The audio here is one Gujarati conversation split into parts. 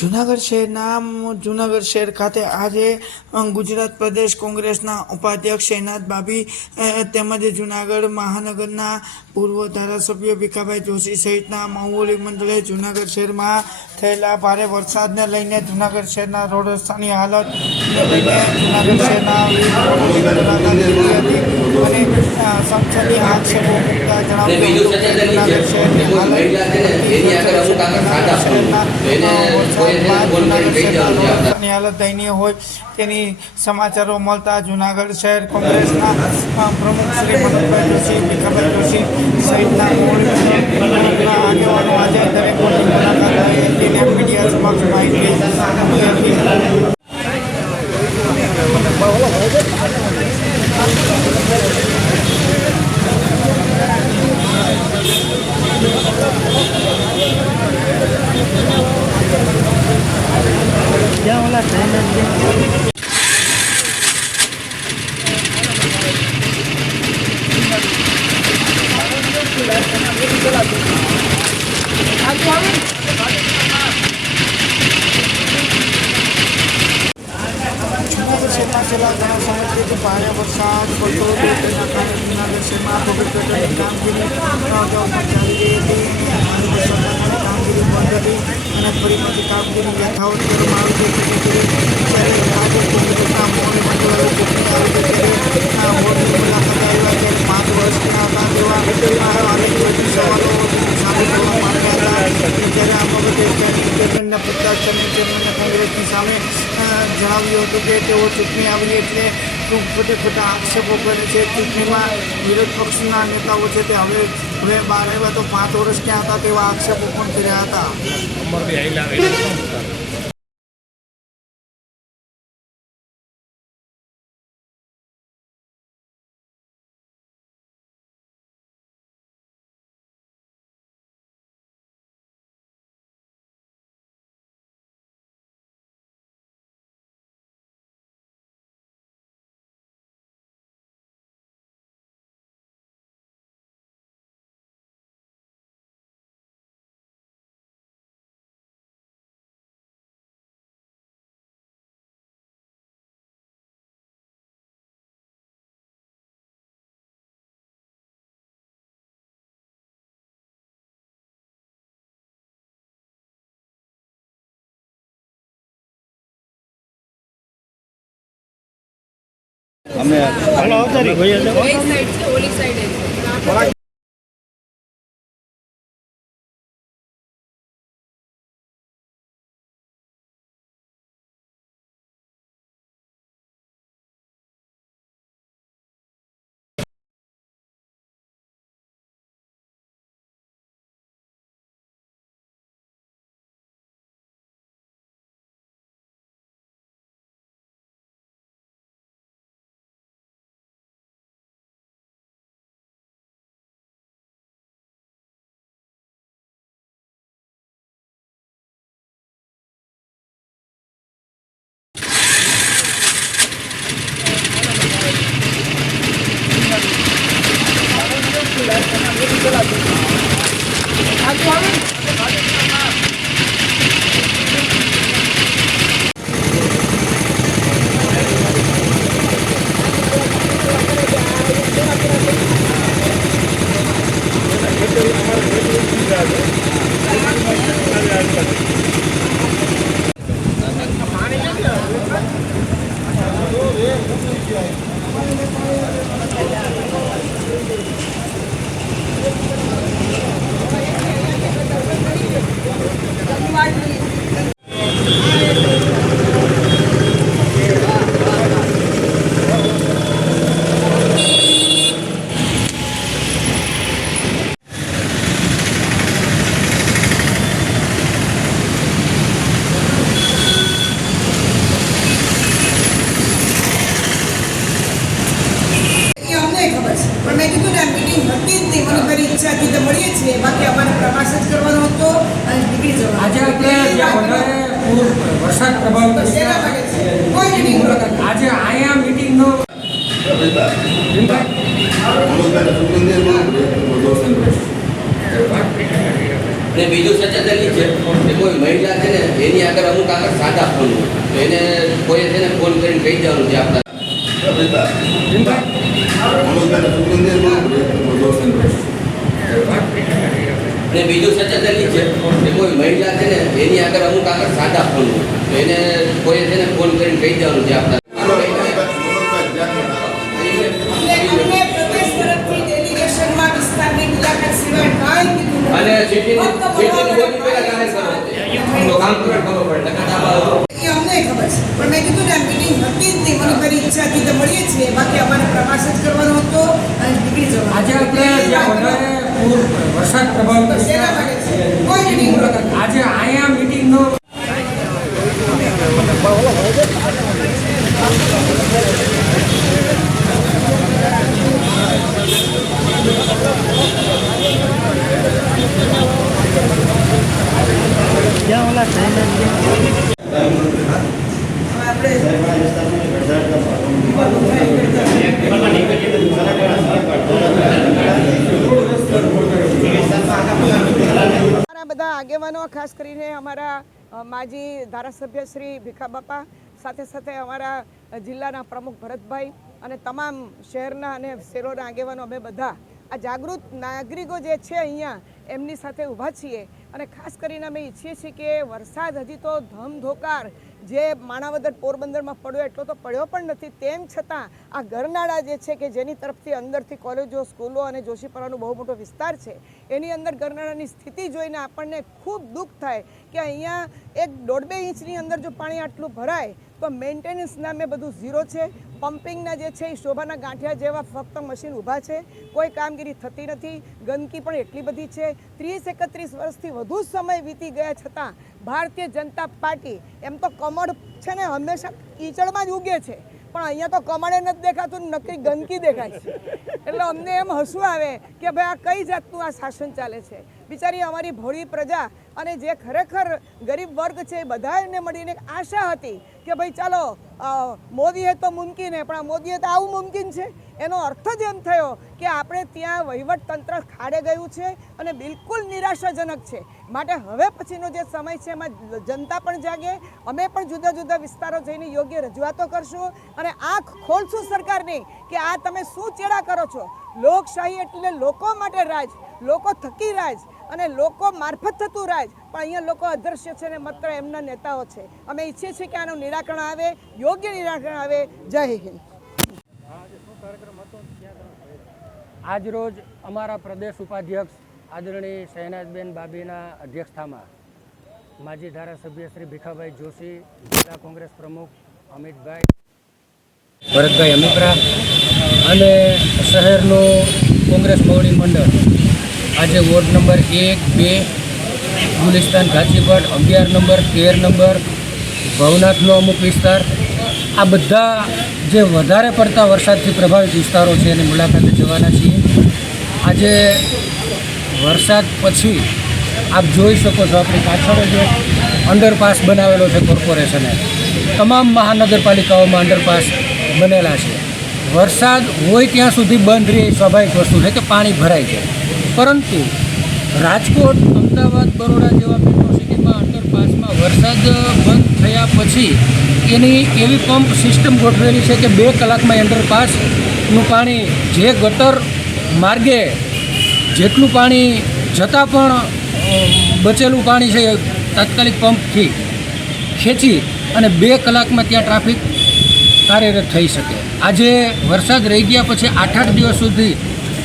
જૂનાગઢ શહેર ખાતે આજે ગુજરાત પ્રદેશ કોંગ્રેસના ઉપાધ્યક્ષ શહેનાઝ બાબી તેમજ જૂનાગઢ મહાનગરના પૂર્વ ધારાસભ્ય ભીખાભાઈ જોશી સહિતના માહોલી મંડળે જૂનાગઢ શહેરમાં થયેલા ભારે વરસાદને લઈને જૂનાગઢ શહેરના રોડ રસ્તાની હાલતને લઈને જૂનાગઢ શહેરના અને સંસદીય આક્ષેપો મુકતા જણાવ્યું જૂનાગઢ શહેરની હાલત દયનીય હોય તેની સમાચારો મળતા જૂનાગઢ શહેર કોંગ્રેસના પ્રમુખ શ્રી મનોજભાઈ જોશી, ભીખાભાઈ જોશી સહિતના આગેવાનો આજે દરેક મુલાકાત લઈ હતી અને મીડિયા સમક્ષ માહિતી આપી હતી. છેલ્લા ઘણા સમયથી ભારે વરસાદ પડતો હતો તેના કારણે જૂનાગઢ શહેરમાં ભૂગર્ભની કામગીરી ચાલી રહી હતી અને કામગીરી બંધ હતી અને ફરીથી કામગીરી યથાવત કરવામાં આવી હતી. ત્યારે આજે કોંગ્રેસના મોહની મંડળો ચૂંટણી આવી હતી ત્યારે હોટની મુલાકાત આવ્યા ત્યારે 5 વર્ષના હતા તેવા અનેક સવાલો સામે કરવામાં આવ્યા હતા. ત્યારે આ બાબતે ચેરમેનના પૂછતાછ કરીને ચેરમેનને કોંગ્રેસની સામે જણાવ્યું હતું કે તેઓ ચૂંટણી આવી એટલે ખોટા આક્ષેપો કરે છે. ચૂંટણીમાં વિરોધ પક્ષના નેતાઓ છે તે હવે બહાર આવ્યા તો 5 વર્ષ ક્યાં હતા તેવા આક્ષેપો પણ કર્યા હતા. અમે હાલો અવતારી ભાઈ છે ઓલી સાઈડ છે ઓલી સાઈડ છે. બાકી અમારે પ્રવાસ જ કરવાનો હતો અને નીકળી જવાનો. આજે આપણે જ્યાં વધારે વરસાદ પ્રભાવિત કોઈ નહીં આજે અહીંયા મીટિંગનો અને બીજું સચેતન એ છે કે કોઈ મહિલા છે ને એની આગળ અમુક આગળ સાદા ફોન હોય તો એને કોઈ છે ને ફોન કરીને કહી દેવાનું છે આપણા અને બીજું સચેતન એ છે કે કોઈ મહિલા છે ને એની આગળ અમુક આગળ સાદા ફોન હોય તો એને કોઈ છે ને ફોન કરીને કહી દેવાનું છે આપણા અમને પ્રદેશ તરફથી ડેલિગેશનમાં વિસ્તારની મુલાકાત સિવાય કાંઈ કીધું નથી. અને સિટીની બોડી પહેલા જાહેર કરો તો કામ ખબર પડે એ અમને ખબર છે પણ મેં કીધું ને આ મીટિંગ હતી જ નહીં. મને મારી ઈચ્છા હતી તો મળીએ છીએ, બાકી અમારે પ્રવાસ જ કરવાનો હતો અને નીકળી જવાનું. આજે આપણે જ્યાં વધારે પૂર વરસાદ પ્રભાવિત તો શેના માટે છે? કોઈ મીટિંગ મુલાકાત આજે અહીંયા મીટિંગનો અમારા બધા આગેવાનો, ખાસ કરીને અમારા માજી ધારાસભ્ય શ્રી ભીખાબાપા, સાથે સાથે અમારા જિલ્લાના પ્રમુખ ભરતભાઈ અને તમામ શહેરના અને શહેરોના આગેવાનો, અમે બધા આ જાગૃત નાગરિકો જે છે અહીંયા એમની સાથે ઊભા છીએ. અને ખાસ કરીને અમે ઈચ્છીએ છીએ કે વરસાદ હજી તો ધમધોકાર જે માણાવદર પોરબંદરમાં પડ્યો એટલો તો પડ્યો પણ નથી, તેમ છતાં આ ગરનાળા જે છે કે જેની તરફથી અંદરથી કોલેજો, સ્કૂલો અને જોશીપરાનો બહુ મોટો વિસ્તાર છે, એની અંદર ગરનાળાની સ્થિતિ જોઈને આપણને ખૂબ દુઃખ થાય કે અહીંયા 1-1.5 ઇંચની અંદર જો પાણી આટલું ભરાય તો મેન્ટેનન્સ નામે બધું ઝીરો છે. પમ્પિંગના જે છે એ શોભાના ગાંઠિયા જેવા ફક્ત મશીન ઊભા છે, કોઈ કામગીરી થતી નથી. ગંદકી પણ એટલી બધી છે. 30-31 વર્ષથી વધુ સમય વીતી ગયા છતાં ભારતીય જનતા પાર્ટી એમ તો કમળ છે ને હંમેશા કીચડમાં જ ઉગે છે, પણ અહીંયા તો કમળે નથી દેખાતું, નકરી ગંદકી દેખાય છે. એટલે અમને એમ હસવું આવે કે ભાઈ આ કઈ જાતનું આ શાસન ચાલે છે. બિચારી અમારી ભોળી પ્રજા અને જે ખરેખર ગરીબ વર્ગ છે એ બધાને મળીને આશા હતી કે ભાઈ ચાલો મોદીએ તો મુમકિન હે, પણ આ મોદીએ તો આવું મુમકિન છે. એનો અર્થ જ એમ થયો કે આપણે ત્યાં વહીવટ તંત્ર ખાડે ગયું છે અને બિલકુલ નિરાશાજનક છે. માટે હવે પછીનો જે સમય છે એમાં જનતા પણ જાગે, અમે પણ જુદા જુદા વિસ્તારો જઈને યોગ્ય રજૂઆતો કરશું અને આંખ ખોલશું સરકારની કે આ તમે શું ચેડા કરો છો. લોકશાહી એટલે લોકો માટે રાજ, લોકો થકી રાજ અને લોકો મારફત થતું રાજ, પણ અહીંયા લોકો અદ્રશ્ય છે ને માત્ર એમના નેતાઓ છે. અમે ઈચ્છીએ છીએ કે આનું નિરાકરણ આવે, યોગ્ય નિરાકરણ આવે. જય હિન્દ. આજ રોજ અમારા પ્રદેશ ઉપાધ્યક્ષ આદરણીય શહેનાજબેન બાબીના અધ્યક્ષતામાં માજી ધારાસભ્ય શ્રી ભીખાભાઈ જોશી, જિલ્લા કોંગ્રેસ પ્રમુખ અમિતભાઈ, ભરતભાઈ અમીપરા અને શહેરનું કોંગ્રેસ મોવડી મંડળ આજે ward number 1, 2, Gulistan ઘાંચીપટ, 11 number, 13 number, ભવનાથનો અમુક વિસ્તાર, આ બધા જે વધારે પડતા વરસાદથી પ્રભાવિત વિસ્તારો છે એની મુલાકાતે જવાના છીએ. આજે વરસાદ પછી આપ જોઈ શકો છો આપણી પાછળ જે અંડરપાસ બનાવેલો છે કોર્પોરેશને, તમામ મહાનગરપાલિકાઓમાં અંડરપાસ બનેલા છે. વરસાદ હોય ત્યાં સુધી બંધ રહે એ સ્વાભાવિક વસ્તુ છે કે પાણી ભરાય છે, પરંતુ રાજકોટ, અમદાવાદ, બરોડા જેવા મેટ્રો સિટીમાં અંડરપાસમાં વરસાદ બંધ થયા પછી એની એવી પંપ સિસ્ટમ ગોઠવેલી છે કે 2 કલાકમાં અંડરપાસનું પાણી જે ગટર માર્ગે જેટલું પાણી જતાં પણ બચેલું પાણી છે તાત્કાલિક પંપથી ખેંચી અને 2 કલાકમાં ત્યાં ટ્રાફિક કાર્યરત થઈ શકે. આજે વરસાદ રહી ગયા પછી 8-8 દિવસ સુધી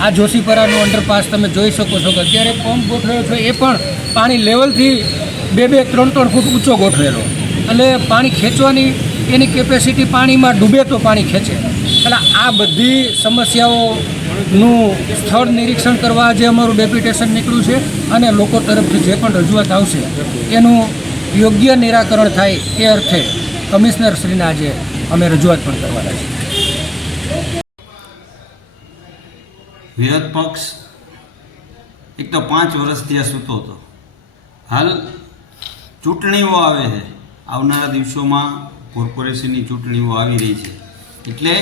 આ જોશીપરાનું અંડરપાસ તમે જોઈ શકો છો કે અત્યારે પંપ ગોઠવેલો છે એ પણ પાણી લેવલથી 2-3 ફૂટ ઊંચો ગોઠવેલો, એટલે પાણી ખેંચવાની એની કેપેસિટી પાણીમાં ડૂબે તો પાણી ખેંચે. એટલે આ બધી સમસ્યાઓનું સ્થળ નિરીક્ષણ કરવા આજે અમારું ડેપ્યુટેશન નીકળ્યું છે અને લોકો તરફથી જે પણ રજૂઆત આવશે એનું યોગ્ય નિરાકરણ થાય એ અર્થે કમિશનરશ્રીને આજે અમે રજૂઆત પણ કરવાના છીએ. વિરોધ પક્ષ એક તો 5 વર્ષથી આ સૂતો હતો. હાલ ચૂંટણીઓ આવે છે, આવનારા દિવસોમાં કોર્પોરેશનની ચૂંટણીઓ આવી રહી છે, એટલે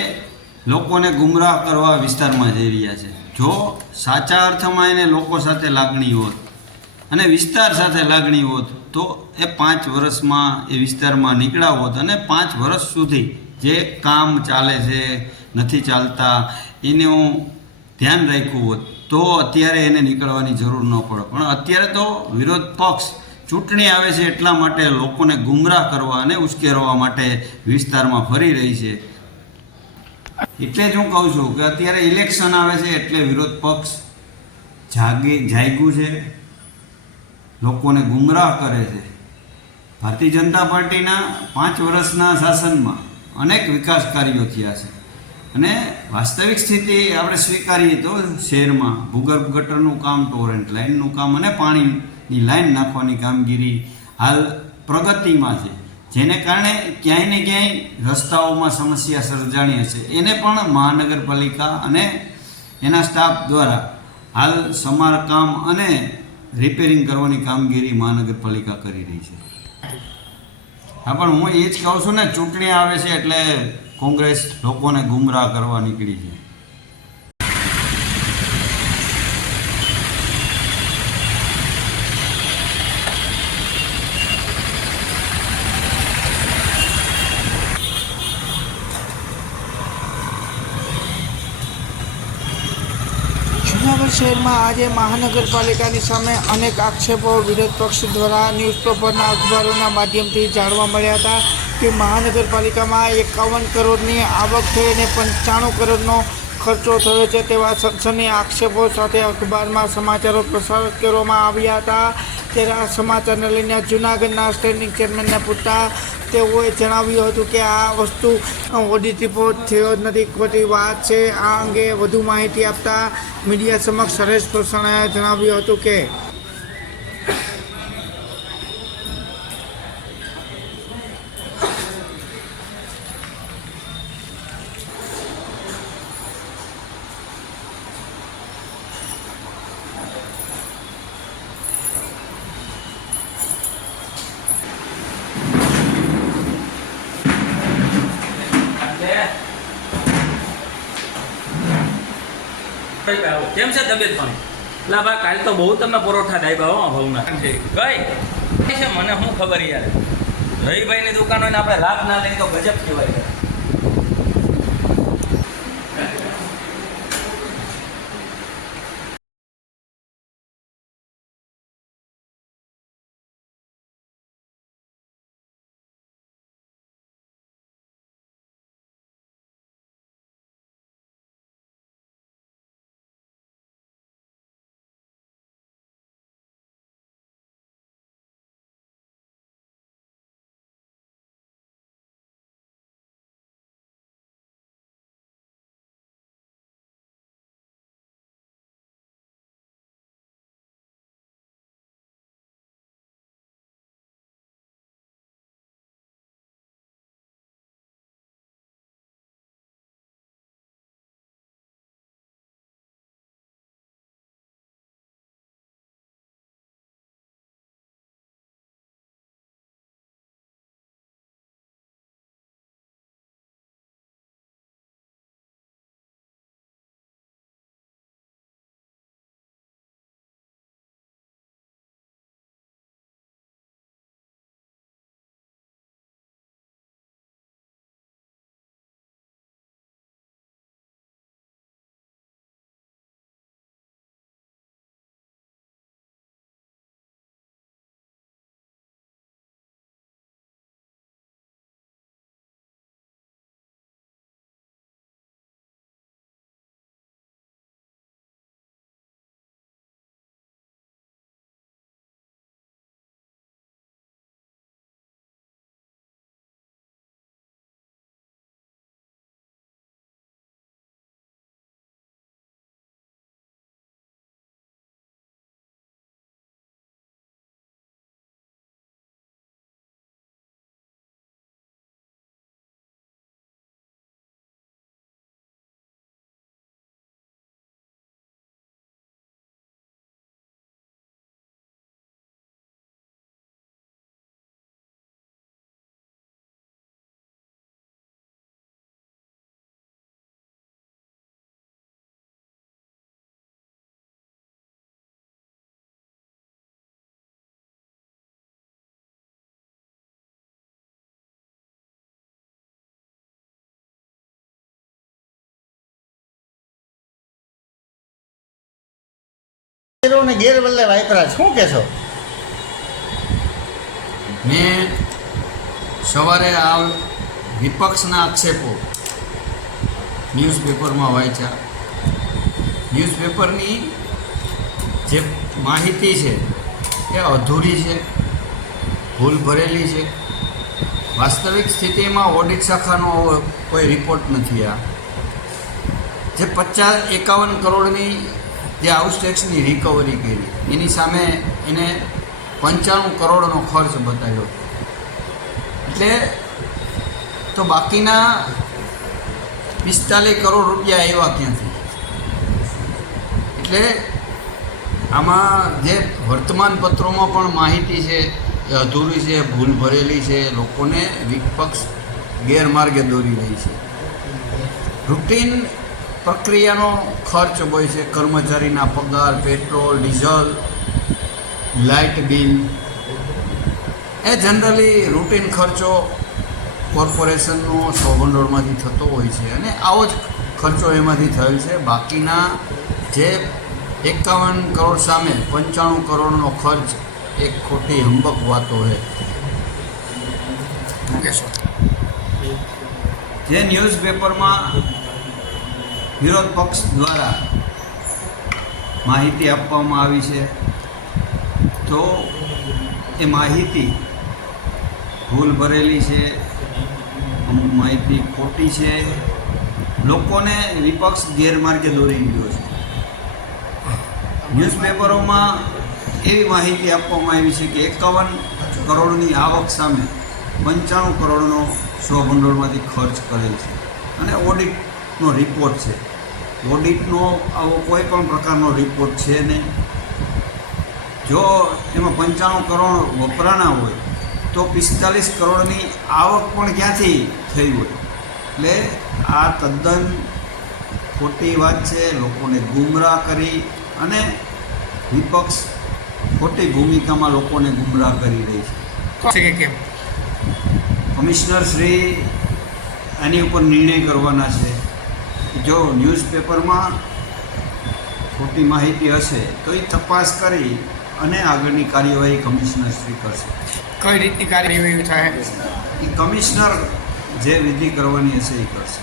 લોકોને ગુમરાહ કરવા વિસ્તારમાં જઈ રહ્યા છે. જો સાચા અર્થમાં એને લોકો સાથે લાગણી હોત અને વિસ્તાર સાથે લાગણી હોત તો એ 5 વર્ષમાં એ વિસ્તારમાં નીકળ્યા હોત અને 5 વર્ષ સુધી જે કામ ચાલે છે નથી ચાલતા એનું ધ્યાન રાખ્યું હોત તો અત્યારે એને નીકળવાની જરૂર ન પડે. પણ અત્યારે તો વિરોધ પક્ષ ચૂંટણી આવે છે એટલા માટે લોકોને ગુમરાહ કરવા અને ઉશ્કેરવા માટે વિસ્તારમાં ફરી રહી છે. એટલે જ હું કહું છું કે અત્યારે ઇલેક્શન આવે છે એટલે વિરોધ પક્ષ જાગ્યું છે, લોકોને ગુમરાહ કરે છે. ભારતીય જનતા પાર્ટીના 5 વર્ષના શાસનમાં અનેક વિકાસ કાર્યો થયા છે અને વાસ્તવિક સ્થિતિ આપણે સ્વીકારીએ તો શહેરમાં ભૂગર્ભ ગટરનું કામ, ટોરેન્ટ લાઇનનું કામ અને પાણીની લાઇન નાખવાની કામગીરી હાલ પ્રગતિમાં છે, જેને કારણે ક્યાંય ને ક્યાંય રસ્તાઓમાં સમસ્યા સર્જાણી હશે એને પણ મહાનગરપાલિકા અને એના સ્ટાફ દ્વારા હાલ સમારકામ અને રિપેરિંગ કરવાની કામગીરી મહાનગરપાલિકા કરી રહી છે. હા, પણ હું એ જ કહું છું ને, ચૂંટણી આવે છે એટલે કોંગ્રેસ લોકોને ગુમરાહ કરવા નીકળી છે. જૂનાગઢ શહેરમાં આજે મહાનગરપાલિકાની સામે અનેક આક્ષેપો વિરોધ પક્ષ દ્વારા ન્યૂઝપેપરના અખબારોના માધ્યમથી જાણવા મળ્યા હતા કે મહાનગરપાલિકામાં 51 કરોડની આવક થઈ અને 95 કરોડનો ખર્ચો થયો છે તેવા સનસની આક્ષેપો સાથે અખબારમાં સમાચારો પ્રસારિત કરવામાં આવ્યા હતા. ત્યારે આ સમાચારને લઈને જૂનાગઢના સ્ટેન્ડિંગ ચેરમેનને પૂછતા તેઓએ જણાવ્યું હતું કે આ વસ્તુ ઓડિટ રિપોર્ટ થયો જ નથી, ખોટી વાત છે. આ અંગે વધુ માહિતી આપતા મીડિયા સમક્ષ હરેશ ભૂષણે જણાવ્યું હતું કે કેમ છે તબિયત પાણી? લા ભાઈ, કાલ તો બહુ તમે પરોઠા દાબ્યા હો ભાવના. ગઈ છે મને શું ખબર યાર. રવિભાઈની દુકાન હોય ને આપણે લાભ ના લઈએ તો ગજબ કહેવાય. ને ગેરબદલે વાપરા, શું કહેશો? મેં સવારે આ વિપક્ષના આક્ષેપો ન્યૂઝપેપરમાં વાંચ્યા. ન્યૂઝપેપરની જે માહિતી છે એ અધૂરી છે, ભૂલ ભરેલી છે. વાસ્તવિક સ્થિતિમાં ઓડિટ શાખાનો કોઈ રિપોર્ટ નથી. આ જે 51 કરોડની જે હાઉસ ટેક્સની રિકવરી કરી એની સામે એને 95 કરોડનો ખર્ચ બતાવ્યો. એટલે તો બાકીના 45 કરોડ રૂપિયા આવ્યા ક્યાંથી? એટલે આમાં જે વર્તમાન પત્રોમાં પણ માહિતી છે એ અધૂરી છે, ભૂલ ભરેલી છે, લોકોને વિપક્ષ ગેરમાર્ગે દોરી રહી છે. રૂટીન પ્રક્રિયાનો ખર્ચ હોય છે, કર્મચારીના પગાર, પેટ્રોલ, ડીઝલ, લાઇટ બિલ, એ જનરલી રૂટીન ખર્ચો કોર્પોરેશનનો સ્વભંડોળમાંથી થતો હોય છે અને આવો જ ખર્ચો એમાંથી થયેલ છે. બાકીના જે 51 કરોડ સામે 95 કરોડનો ખર્ચ એક ખોટી હંબક વાતો છે. જે ન્યૂઝપેપરમાં વિરોધ પક્ષ દ્વારા માહિતી આપવામાં આવી છે તો એ માહિતી ભૂલ ભરેલી છે, અમુક માહિતી ખોટી છે, લોકોને વિપક્ષ ગેરમાર્ગે દોરી ગયો છે. ન્યૂઝપેપરોમાં એવી માહિતી આપવામાં આવી છે કે 51 કરોડની આવક સામે 95 કરોડનો સ્વભંડોળમાંથી ખર્ચ કરેલ છે અને ઓડિટનો રિપોર્ટ છે. ઓડિટનો આવો કોઈ પણ પ્રકારનો રિપોર્ટ છે નહીં. જો એમાં 95 કરોડ વપરાણા હોય તો 45 કરોડની આવક પણ ક્યાંથી થઈ હોય? એટલે આ તદ્દન ખોટી વાત છે. લોકોને ગુમરાહ કરી અને વિપક્ષ ખોટી ભૂમિકામાં લોકોને ગુમરાહ કરી રહી છે. કમિશનર શ્રી આની ઉપર નિર્ણય કરવાના છે. જો ન્યૂઝપેપરમાં ખોટી માહિતી હશે તો એ તપાસ કરી અને આગળની કાર્યવાહી કમિશનર શ્રી કરશે. કઈ રીતની કાર્યવાહી થાય? એ કમિશનર જે વિધિ કરવાની હશે એ કરશે.